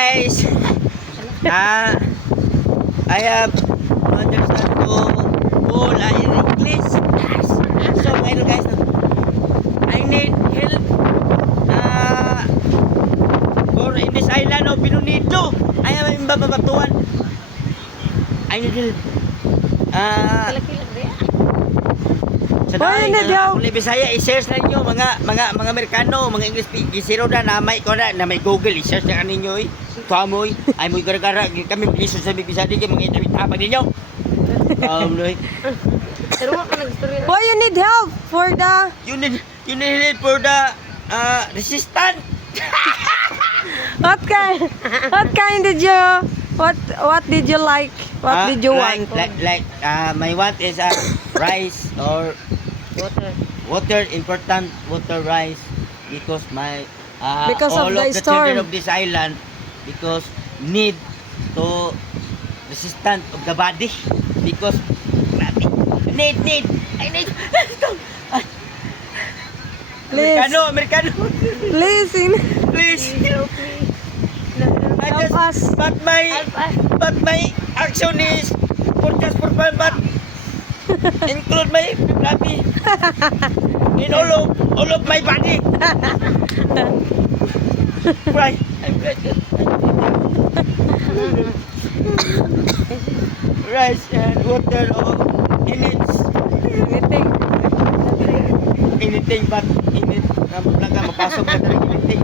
guys. I have understand to all in English. So ngayon guys, I need help for in this island of Binunito. I have imbababatuan. I need help. Sa Boy, hindi daw. kung Bisaya, i-search na ninyo mga Amerikano, mga English speaking na na may Google, i-search na ninyo kamoy, ay mo gara-gara kami liso sa Bisaya kay mga itabag ninyo. Kamoy. Pero wala ka nag-story. Boy, you need help for the... You need help for the resistant. What kind did you... What did you like? What did you want? Like my want is rice or water, important water, rice, because my Because all of the the children storm. of this island because need to resistant of the body because need I need Please. Americano Listen. please Help me. I Help us. but my action is for just for fun, but include my body in all of my body. Right. I'm glad. Rice and water or anything but init na mapasok na talaga anything.